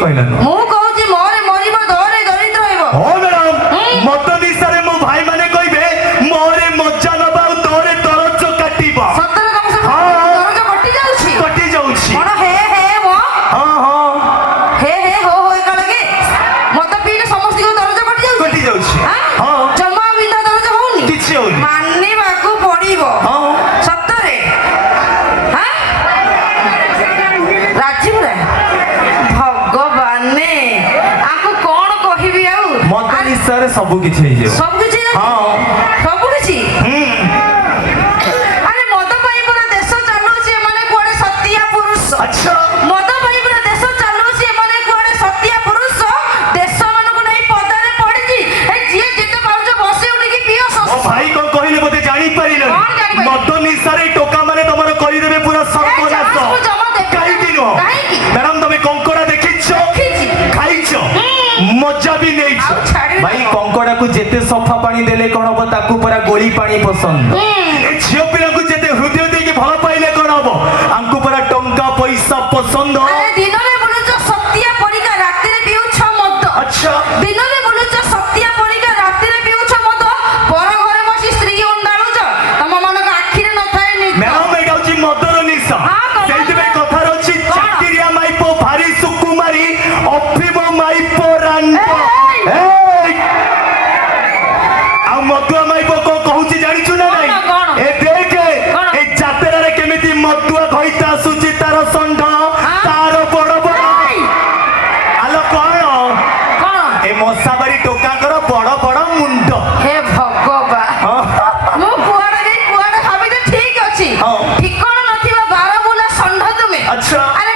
कहला मु कहूची मोरे मरिबो दरे दरिद्र हेबो हो मैडम मत निसारे मो भाई माने कहबे मोरे मज्जा नबा तोरे तरज काटिबो सतर कम से दरज कटि जाउची कोन हे मो हां हां हे हो कालगे मत पीले समस्त को दरज कटि जाउची हां जमा बिंदा दरज होउनी किछि होउनी माननी बाकू पड़िबो हां सतरे हां राजीव रे भगवान ने आको कोन कहिबी आउ मत निसारे सब किछि हे जे सब किछि हां सब किछि अरे मद पाई पूरा देश चालुची माने कोडे सत्या पुरुष अच्छा मद पाई पूरा देश चालुची माने कोडे सत्या पुरुष देश मन को नहीं पदारे पड़ी जी ए जे जेते पाउज बसे उठी की पियो ओ भाई को कहिले बोते जानि परिले मद निसारे टोका माने तमरो कहि देबे पूरा सर्वनाश काई दिनो मैडम तमे कंकोड़ा देखिछो खाइछो मजा भी नहीं भाई कंकोड़ा को जेते सफा पानी देले कोन हो ताकू पूरा गोली पानी पसंद ए झियो पिला को जेते हृदय दे के भल पाइले कोन हो हमको पूरा टंका पैसा पसंद अरे दिन रे बोलुछ सत्या परिका राति रे पिउछ मद अच्छा दिन रे बोलुछ सत्या परिका राति रे पिउछ मद पर घरे बसी स्त्री उंडाळुछ तम मन का आखि रे न थाए नि मैडम एटा होची मदर निशा सेति बे कथा रहची चाकिरिया माइपो भारी सुकुमारी अफिबो माइपो रांडो आ मदुआ माइपो को कहूची जानिछु ना नाही ए देख ए जातेरा रे केमिति मदुआ खइता सुची तार संढ तार बड़ बड़ आलो कोन ए मसाबारी टोका कर बड़ बड़ मुंड हे भगवान मु कुआडे भाबी ठीक अछि हां ठिकण नथिबा 12 बुला संढ तुमे अच्छा अरे